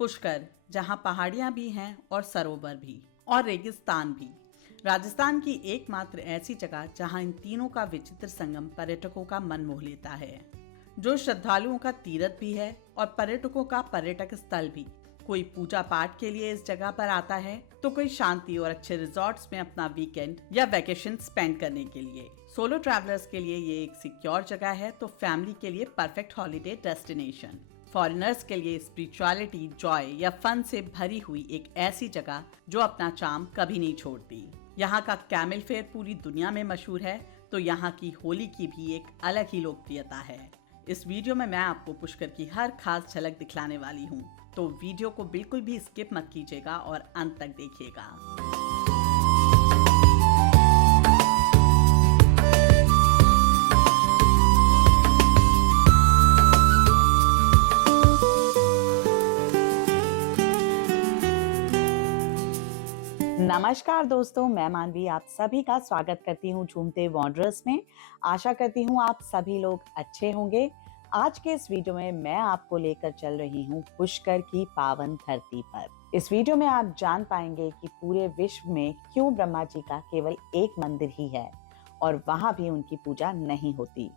पुष्कर, जहां पहाड़ियां भी हैं और सरोवर भी और रेगिस्तान भी। राजस्थान की एकमात्र ऐसी जगह जहां इन तीनों का विचित्र संगम पर्यटकों का मन मोह लेता है, जो श्रद्धालुओं का तीर्थ भी है और पर्यटकों का पर्यटक स्थल भी। कोई पूजा पाठ के लिए इस जगह पर आता है तो कोई शांति और अच्छे रिजॉर्ट्स में अपना वीकेंड या वैकेशन स्पेंड करने के लिए। सोलो ट्रैवलर्स के लिए ये एक सिक्योर जगह है तो फैमिली के लिए परफेक्ट हॉलिडे डेस्टिनेशन। फॉरेनर्स के लिए स्पिरिचुअलिटी, जॉय या फन से भरी हुई एक ऐसी जगह जो अपना चार्म कभी नहीं छोड़ती। यहाँ का कैमल फेयर पूरी दुनिया में मशहूर है तो यहाँ की होली की भी एक अलग ही लोकप्रियता है। इस वीडियो में मैं आपको पुष्कर की हर खास झलक दिखलाने वाली हूँ, तो वीडियो को बिल्कुल भी स्किप मत कीजिएगा और अंत तक देखिएगा। नमस्कार दोस्तों, मैं मानवी आप सभी का स्वागत करती हूँ झूमते वॉन्डरर्स में। आशा करती हूँ आप सभी लोग अच्छे होंगे। आज के इस वीडियो में मैं आपको लेकर चल रही हूँ पुष्कर की पावन धरती पर। इस वीडियो में आप जान पाएंगे कि पूरे विश्व में क्यों ब्रह्मा जी का केवल एक मंदिर ही है और वहाँ भी उनकी पूजा नहीं होती।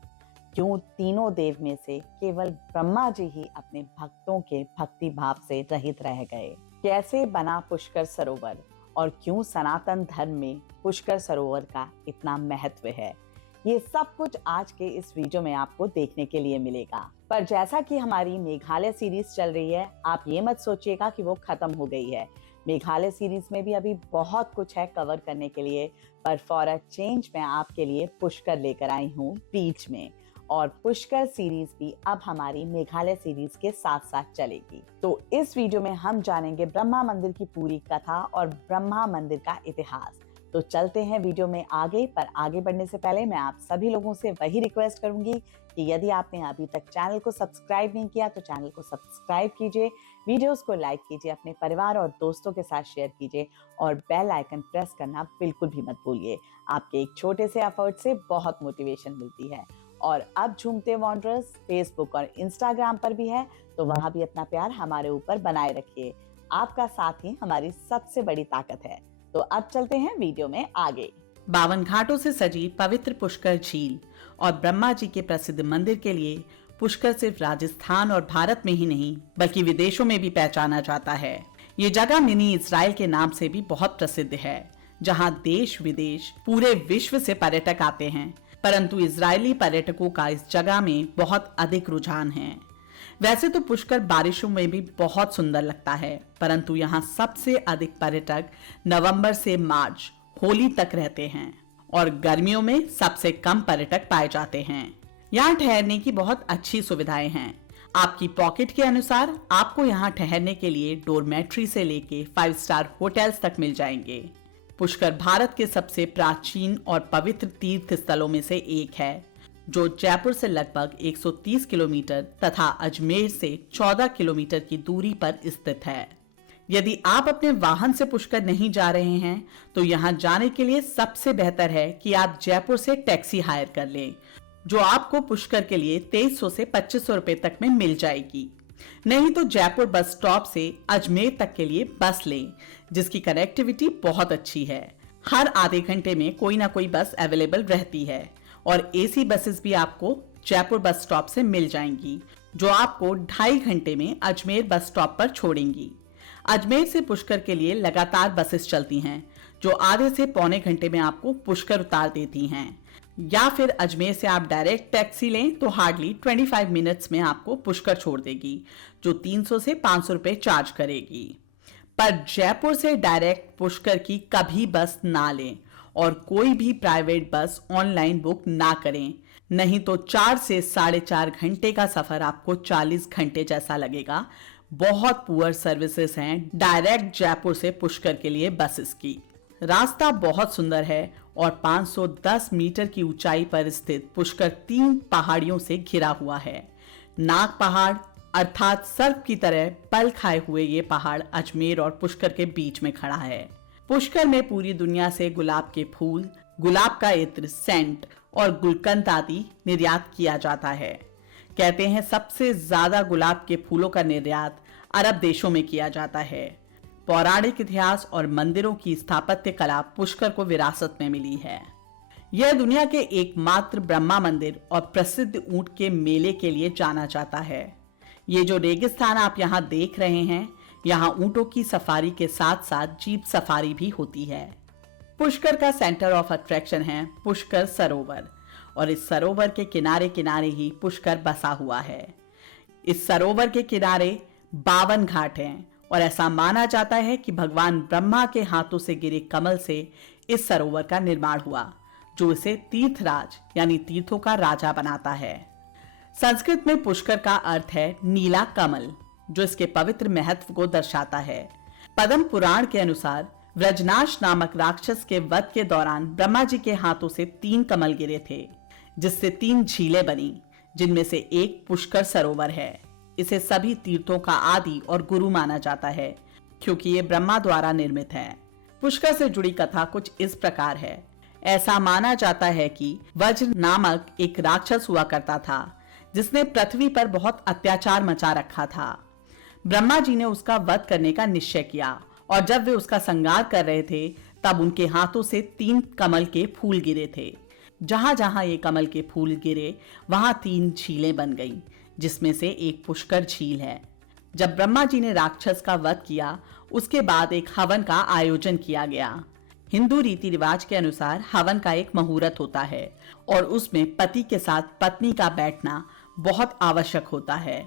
क्यों तीनों देव में से केवल ब्रह्मा जी ही अपने भक्तों के भक्ति भाव से रहित रह गए। कैसे बना पुष्कर सरोवर और क्यों सनातन धर्म में पुष्कर सरोवर का इतना महत्व है, ये सब कुछ आज के इस वीडियो में आपको देखने के लिए मिलेगा। पर जैसा कि हमारी मेघालय सीरीज चल रही है, आप ये मत सोचिएगा कि वो खत्म हो गई है। मेघालय सीरीज में भी अभी बहुत कुछ है कवर करने के लिए, पर फॉर अ चेंज मैं आपके लिए पुष्कर लेकर आई हूँ बीच में। और पुष्कर सीरीज भी अब हमारी मेघालय सीरीज के साथ साथ चलेगी। तो इस वीडियो में हम जानेंगे ब्रह्मा मंदिर की पूरी कथा और ब्रह्मा मंदिर का इतिहास। तो चलते हैं वीडियो में आगे। पर आगे बढ़ने से पहले मैं आप सभी लोगों से वही रिक्वेस्ट करूंगी कि यदि आपने अभी तक चैनल को सब्सक्राइब नहीं किया तो चैनल को सब्सक्राइब कीजिए, वीडियोस को लाइक कीजिए, अपने परिवार और दोस्तों के साथ शेयर कीजिए और बेल आइकन प्रेस करना बिल्कुल भी मत भूलिए। आपके एक छोटे से एफर्ट से बहुत मोटिवेशन मिलती है। और अब झूमते वॉन्डरर्स फेसबुक और इंस्टाग्राम पर भी है, तो वहां भी अपना प्यार हमारे ऊपर बनाए रखिए। आपका साथ ही हमारी सबसे बड़ी ताकत है। तो अब चलते हैं वीडियो में आगे। 52 घाटों से सजी पवित्र पुष्कर झील और ब्रह्मा जी के प्रसिद्ध मंदिर के लिए पुष्कर सिर्फ राजस्थान और भारत में ही नहीं बल्कि विदेशों में भी पहचाना जाता है। ये जगह मिनी इजराइल के नाम से भी बहुत प्रसिद्ध है, जहाँ देश विदेश पूरे विश्व से पर्यटक आते हैं। परंतु इजरायली पर्यटकों का इस जगह में बहुत अधिक रुझान है। वैसे तो पुष्कर बारिशों में भी बहुत सुंदर लगता है, परंतु यहाँ सबसे अधिक पर्यटक नवंबर से मार्च होली तक रहते हैं और गर्मियों में सबसे कम पर्यटक पाए जाते हैं। यहाँ ठहरने की बहुत अच्छी सुविधाएं हैं। आपकी पॉकेट के अनुसार आपको यहाँ ठहरने के लिए डोरमेट्री से लेके 5 स्टार होटल्स तक मिल जाएंगे। पुष्कर भारत के सबसे प्राचीन और पवित्र तीर्थ स्थलों में से एक है, जो जयपुर से लगभग 130 किलोमीटर तथा अजमेर से 14 किलोमीटर की दूरी पर स्थित है। यदि आप अपने वाहन से पुष्कर नहीं जा रहे हैं तो यहाँ जाने के लिए सबसे बेहतर है कि आप जयपुर से टैक्सी हायर कर लें, जो आपको पुष्कर के लिए 2300 से 2500 रुपए तक में मिल जाएगी। नहीं तो जयपुर बस स्टॉप से अजमेर तक के लिए बस लें, जिसकी कनेक्टिविटी बहुत अच्छी है। हर आधे घंटे में कोई ना कोई बस अवेलेबल रहती है और एसी बसेस भी आपको जयपुर बस स्टॉप से मिल जाएंगी, जो आपको 2.5 घंटे में अजमेर बस स्टॉप पर छोड़ेंगी। अजमेर से पुष्कर के लिए लगातार बसेस चलती हैं, जो आधे से पौने घंटे में आपको पुष्कर उतार देती हैं। या फिर अजमेर से आप डायरेक्ट टैक्सी लें तो हार्डली 25 मिनट्स में आपको पुष्कर छोड़ देगी, जो 300 से 500 रुपए चार्ज करेगी। पर जयपुर से डायरेक्ट पुष्कर की कभी बस ना लें और कोई भी प्राइवेट बस ऑनलाइन बुक ना करें, नहीं तो 4 से 4.5 घंटे का सफर आपको 40 घंटे जैसा लगेगा। बहुत पुअर सर्विसेज हैं डायरेक्ट जयपुर से पुष्कर के लिए बसेस की। रास्ता बहुत सुंदर है और 510 मीटर की ऊंचाई पर स्थित पुष्कर 3 पहाड़ियों से घिरा हुआ है। नाग पहाड़ अर्थात सर्प की तरह पल खाए हुए ये पहाड़ अजमेर और पुष्कर के बीच में खड़ा है। पुष्कर में पूरी दुनिया से गुलाब के फूल, गुलाब का इत्र, सेंट और गुलकंद आदि निर्यात किया जाता है। कहते हैं सबसे ज्यादा गुलाब के फूलों का निर्यात अरब देशों में किया जाता है। पौराणिक इतिहास और मंदिरों की स्थापत्य कला पुष्कर को विरासत में मिली है। यह दुनिया के एकमात्र ब्रह्मा मंदिर और प्रसिद्ध ऊंट के मेले के लिए जाना जाता है। ये जो रेगिस्तान आप यहाँ देख रहे हैं, यहाँ ऊंटों की सफारी के साथ साथ जीप सफारी भी होती है। पुष्कर का सेंटर ऑफ अट्रैक्शन है पुष्कर सरोवर, और इस सरोवर के किनारे किनारे ही पुष्कर बसा हुआ है। इस सरोवर के किनारे 52 घाट हैं और ऐसा माना जाता है कि भगवान ब्रह्मा के हाथों से गिरे कमल से इस सरोवर का निर्माण हुआ, जो इसे तीर्थराज यानी तीर्थों का राजा बनाता है। संस्कृत में पुष्कर का अर्थ है नीला कमल, जो इसके पवित्र महत्व को दर्शाता है। पद्म पुराण के अनुसार व्रजनाश नामक राक्षस के वध के दौरान ब्रह्मा जी के हाथों से 3 कमल गिरे थे, जिससे 3 झीलें बनी, जिनमें से एक पुष्कर सरोवर है। इसे सभी तीर्थों का आदि और गुरु माना जाता है, क्योंकि ये ब्रह्मा द्वारा निर्मित है। पुष्कर से जुड़ी कथा कुछ इस प्रकार है। ऐसा माना जाता है कि वज्र नामक एक राक्षस हुआ करता था, जिसने पृथ्वी पर बहुत अत्याचार मचा रखा था। ब्रह्मा जी ने उसका वध करने का निश्चय किया, और जब वे उसका संहार कर रहे थे, तब उनके हाथों से 3 कमल के फूल गिरे थे। जहां जहां ये कमल के फूल गिरे, वहां 3 झीलें बन गईं, जिसमें से एक पुष्कर झील है। जब ब्रह्मा जी ने राक्षस का वध किया, उसके बाद एक हवन का आयोजन किया गया। हिंदू रीति रिवाज के अनुसार हवन का एक मुहूर्त होता है, और उसमें पति के साथ पत्नी का बैठना बहुत आवश्यक होता है।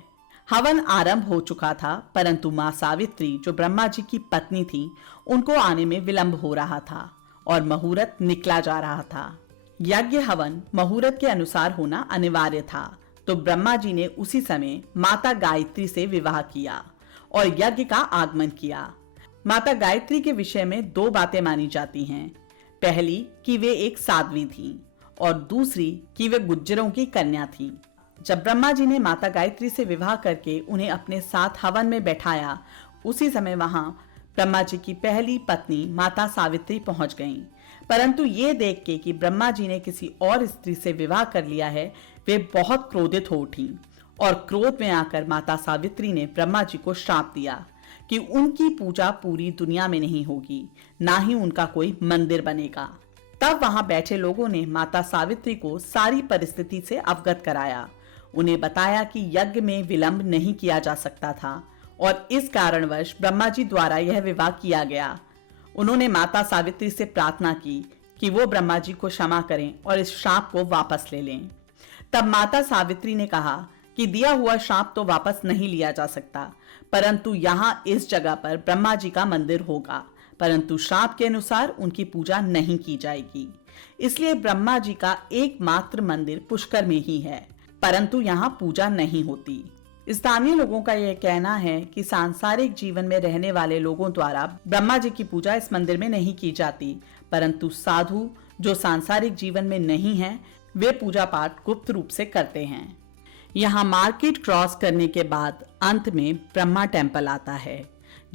हवन आरंभ हो चुका था, परंतु मां सावित्री, जो ब्रह्मा जी की पत्नी थी, उनको आने में विलंब हो रहा था और मुहूर्त निकला जा रहा था। यज्ञ हवन मुहूर्त के अनुसार होना अनिवार्य था, तो ब्रह्मा जी ने उसी समय माता गायत्री से विवाह किया और यज्ञ का आगमन किया। माता गायत्री के विषय में 2 बातें मानी जाती हैं। पहली कि वे एक साध्वी थीं, और दूसरी कि वे गुज्जरों की कन्या थीं। जब ब्रह्मा जी ने माता गायत्री से विवाह करके उन्हें अपने साथ हवन में बैठाया, उसी समय वहां ब्रह्मा जी की पहली पत्नी माता सावित्री पहुंच गईं। परंतु ये देख के कि ब्रह्मा जी ने किसी और स्त्री से विवाह कर लिया है, वे बहुत क्रोधित हो उठी, और क्रोध में आकर माता सावित्री ने ब्रह्मा जी को श्राप दिया कि उनकी पूजा पूरी दुनिया में नहीं होगी, ना ही उनका कोई मंदिर बनेगा। तब वहां बैठे लोगों ने माता सावित्री को सारी परिस्थिति से अवगत कराया। उन्हें बताया कि यज्ञ में विलंब नहीं किया जा सकता था, और इस कारणवश ब्रह्मा जी द्वारा यह विवाह किया गया। उन्होंने माता सावित्री से प्रार्थना की कि वो ब्रह्मा जी को क्षमा करें और इस श्राप को वापस ले लें। तब माता सावित्री ने कहा कि दिया हुआ श्राप तो वापस नहीं लिया जा सकता, परंतु यहाँ इस जगह पर ब्रह्मा जी का मंदिर होगा, परंतु श्राप के अनुसार उनकी पूजा नहीं की जाएगी। इसलिए ब्रह्मा जी का एकमात्र मंदिर पुष्कर में ही है, परंतु यहाँ पूजा नहीं होती। स्थानीय लोगों का यह कहना है कि सांसारिक जीवन में रहने वाले लोगों द्वारा ब्रह्मा जी की पूजा इस मंदिर में नहीं की जाती, परंतु साधु जो सांसारिक जीवन में नहीं हैं, वे पूजा पाठ गुप्त रूप से करते हैं। यहाँ मार्केट क्रॉस करने के बाद अंत में ब्रह्मा टेम्पल आता है,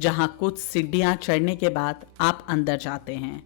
जहाँ कुछ सीढ़ियाँ चढ़ने के बाद आप अंदर जाते हैं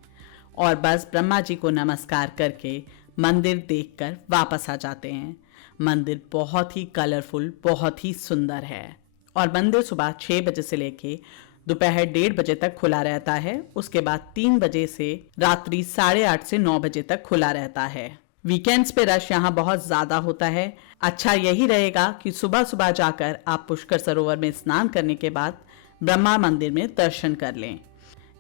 और बस ब्रह्मा जी को नमस्कार करके मंदिर देखकर वापस आ जाते हैं। मंदिर बहुत ही कलरफुल, बहुत ही सुंदर है, और मंदिर सुबह 6 बजे से लेके दोपहर 1:30 बजे तक खुला रहता है। उसके बाद 3 बजे से रात्रि 8:30 से 9 बजे तक खुला रहता है। वीकेंड्स पे रश यहाँ बहुत ज्यादा होता है। अच्छा यही रहेगा कि सुबह सुबह जाकर आप पुष्कर सरोवर में स्नान करने के बाद ब्रह्मा मंदिर में दर्शन कर लें।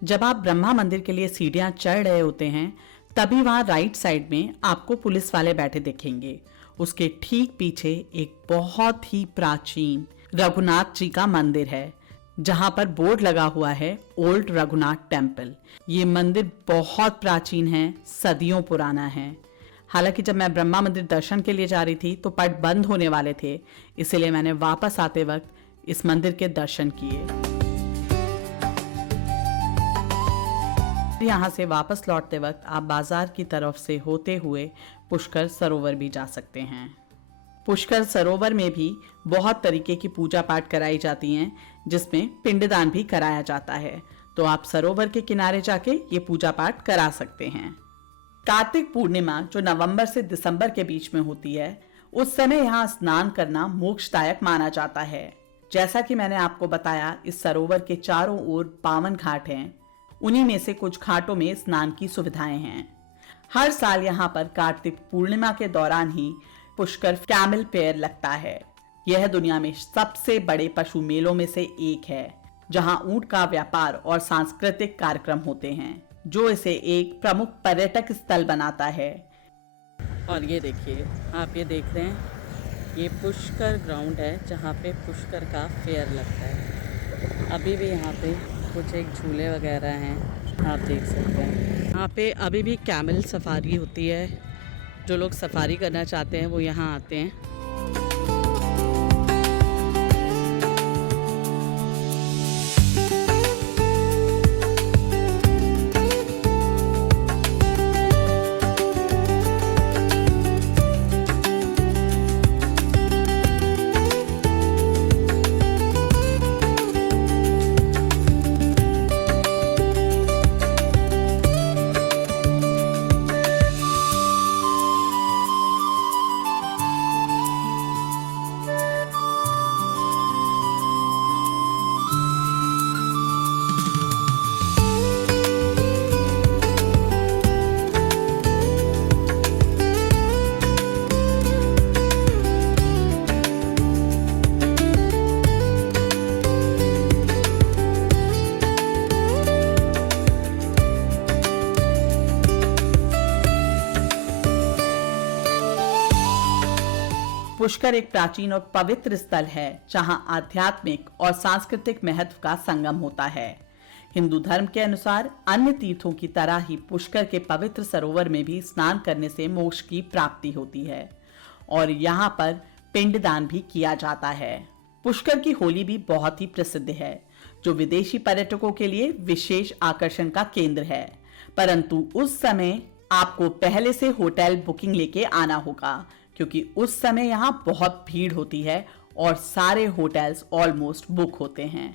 जब आप ब्रह्मा मंदिर के लिए सीढ़ियां चढ़ रहे होते हैं, तभी वहां राइट साइड में आपको पुलिस वाले बैठे दिखेंगे। उसके ठीक पीछे एक बहुत ही प्राचीन रघुनाथ जी का मंदिर है, जहां पर बोर्ड लगा हुआ है ओल्ड रघुनाथ टेम्पल। ये मंदिर बहुत प्राचीन है, सदियों पुराना है। हालांकि जब मैं ब्रह्मा मंदिर दर्शन के लिए जा रही थी तो पट बंद होने वाले थे, इसलिए मैंने वापस आते वक्त इस मंदिर के दर्शन किए। यहाँ से वापस लौटते वक्त आप बाजार की तरफ से होते हुए पुष्कर सरोवर भी जा सकते हैं। पुष्कर सरोवर में भी बहुत तरीके की पूजा पाठ कराई जाती हैं, जिसमें पिंडदान भी कराया जाता है, तो आप सरोवर के किनारे जाके ये पूजा पाठ करा सकते हैं। कार्तिक पूर्णिमा जो नवंबर से दिसंबर के बीच में होती है, उस समय यहाँ स्नान करना मोक्षदायक माना जाता है। जैसा कि मैंने आपको बताया, इस सरोवर के चारों ओर 52 घाट हैं। उन्हीं में से कुछ घाटों में स्नान की सुविधाएं हैं। हर साल यहाँ पर कार्तिक पूर्णिमा के दौरान ही पुष्कर कैमल फेयर लगता है। यह दुनिया में सबसे बड़े पशु मेलों में से एक है, जहाँ ऊंट का व्यापार और सांस्कृतिक कार्यक्रम होते हैं, जो इसे एक प्रमुख पर्यटक स्थल बनाता है। और ये देखिए, आप ये देख रहे हैं, ये पुष्कर ग्राउंड है जहाँ पे पुष्कर का फेयर लगता है। अभी भी यहाँ पे कुछ एक झूले वगैरह हैं, आप देख सकते हैं। यहाँ पे अभी भी कैमल सफारी होती है। जो लोग सफारी करना चाहते हैं वो यहाँ आते हैं। पुष्कर एक प्राचीन और पवित्र स्थल है जहां आध्यात्मिक और सांस्कृतिक महत्व का संगम होता है। हिंदू धर्म के अनुसार अन्य तीर्थों की तरह ही पुष्कर के पवित्र सरोवर में भी स्नान करने से मोक्ष की प्राप्ति होती है और यहाँ पर पिंडदान भी किया जाता है। पुष्कर की होली भी बहुत ही प्रसिद्ध है, जो विदेशी पर्यटकों के लिए विशेष आकर्षण का केंद्र है। परंतु उस समय आपको पहले से होटल बुकिंग लेके आना होगा, क्योंकि उस समय यहाँ बहुत भीड़ होती है और सारे होटल्स ऑलमोस्ट बुक होते हैं।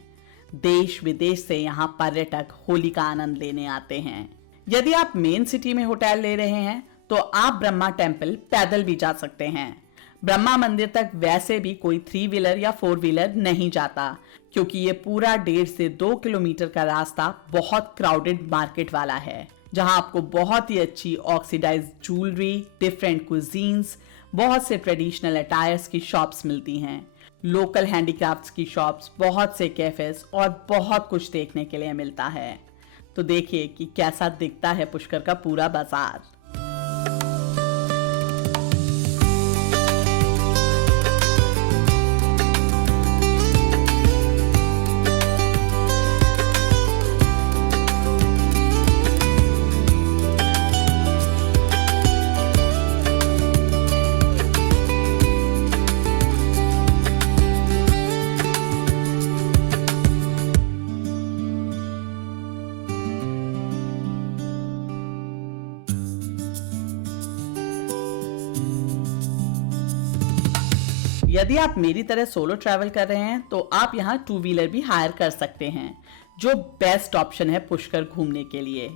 देश विदेश से यहाँ पर्यटक होली का आनंद लेने आते हैं। यदि आप मेन सिटी में होटल ले रहे हैं तो आप ब्रह्मा टेम्पल पैदल भी जा सकते हैं। ब्रह्मा मंदिर तक वैसे भी कोई 3 व्हीलर या 4 व्हीलर नहीं जाता, क्योंकि ये पूरा 1.5 से 2 किलोमीटर का रास्ता बहुत क्राउडेड मार्केट वाला है, जहां आपको बहुत ही अच्छी ऑक्सीडाइज्ड ज्वेलरी, डिफरेंट कुजीन्स, बहुत से ट्रेडिशनल अटायर्स की शॉप्स मिलती हैं, लोकल हैंडीक्राफ्ट्स की शॉप्स, बहुत से कैफेज और बहुत कुछ देखने के लिए मिलता है। तो देखिए कि कैसा दिखता है पुष्कर का पूरा बाजार। यदि आप मेरी तरह सोलो ट्रैवल कर रहे हैं तो आप यहाँ 2 व्हीलर भी हायर कर सकते हैं, जो बेस्ट ऑप्शन है पुष्कर घूमने के लिए।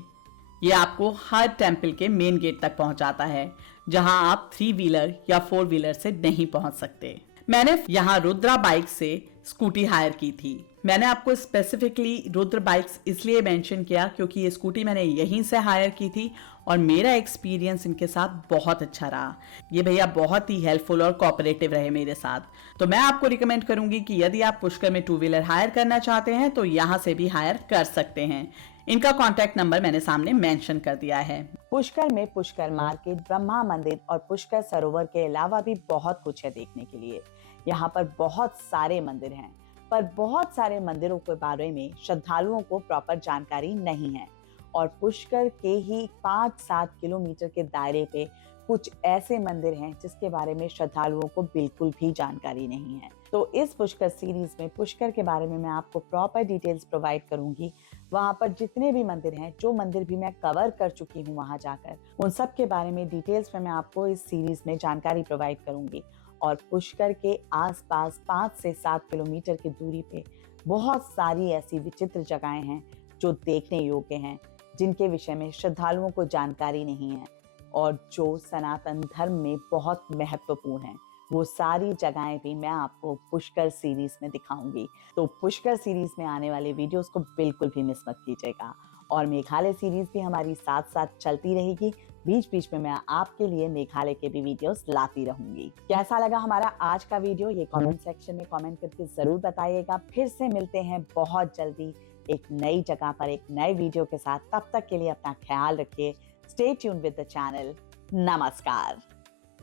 ये आपको हर टेम्पल के मेन गेट तक पहुंचाता है, जहां आप 3 व्हीलर या 4 व्हीलर से नहीं पहुंच सकते। मैंने यहाँ रुद्रा बाइक से स्कूटी हायर की थी। मैंने आपको स्पेसिफिकली रुद्र बाइक्स इसलिए मेंशन किया क्योंकि ये स्कूटी मैंने यहीं से हायर की थी और मेरा एक्सपीरियंस इनके साथ बहुत अच्छा रहा। ये भैया बहुत ही हेल्पफुल और कोऑपरेटिव रहे मेरे साथ। तो मैं आपको रिकमेंड करूंगी कि यदि आप पुष्कर में 2 व्हीलर हायर करना चाहते हैं तो यहाँ से भी हायर कर सकते हैं। इनका कॉन्टैक्ट नंबर मैंने सामने मेंशन कर दिया है। पुष्कर में पुष्कर मार्केट, ब्रह्मा मंदिर और पुष्कर सरोवर के अलावा भी बहुत कुछ है देखने के लिए। यहाँ पर बहुत सारे मंदिर हैं, पर बहुत सारे मंदिरों के बारे में श्रद्धालुओं को प्रॉपर जानकारी नहीं है और पुष्कर के ही 5-7 किलोमीटर के दायरे पे कुछ ऐसे मंदिर हैं जिसके बारे में श्रद्धालुओं को बिल्कुल भी जानकारी नहीं है। तो इस पुष्कर सीरीज में पुष्कर के बारे में मैं आपको प्रॉपर डिटेल्स प्रोवाइड करूंगी। वहां पर जितने भी मंदिर हैं, जो मंदिर भी मैं कवर कर चुकी हूँ वहां जाकर, उन सब के बारे में डिटेल्स में मैं आपको इस सीरीज में जानकारी प्रोवाइड करूंगी। और पुष्कर के आसपास 5 से 7 किलोमीटर की दूरी पे बहुत सारी ऐसी विचित्र जगहें हैं जो देखने योग्य हैं, जिनके विषय में श्रद्धालुओं को जानकारी नहीं है और जो सनातन धर्म में बहुत महत्वपूर्ण है। वो सारी जगहें भी मैं आपको पुष्कर सीरीज में दिखाऊंगी। तो पुष्कर सीरीज में आने वाले वीडियोस को बिल्कुल भी मिस मत कीजिएगा। और मेघालय सीरीज भी हमारी साथ साथ चलती रहेगी। बीच बीच में मैं आपके लिए मेघालय के भी वीडियोस लाती रहूंगी। कैसा लगा हमारा आज का वीडियो ये कमेंट सेक्शन में कमेंट करके जरूर बताइएगा। फिर से मिलते हैं बहुत जल्दी एक नई जगह पर एक नए वीडियो के साथ। तब तक के लिए अपना ख्याल रखिए। Stay tuned with the channel. नमस्कार।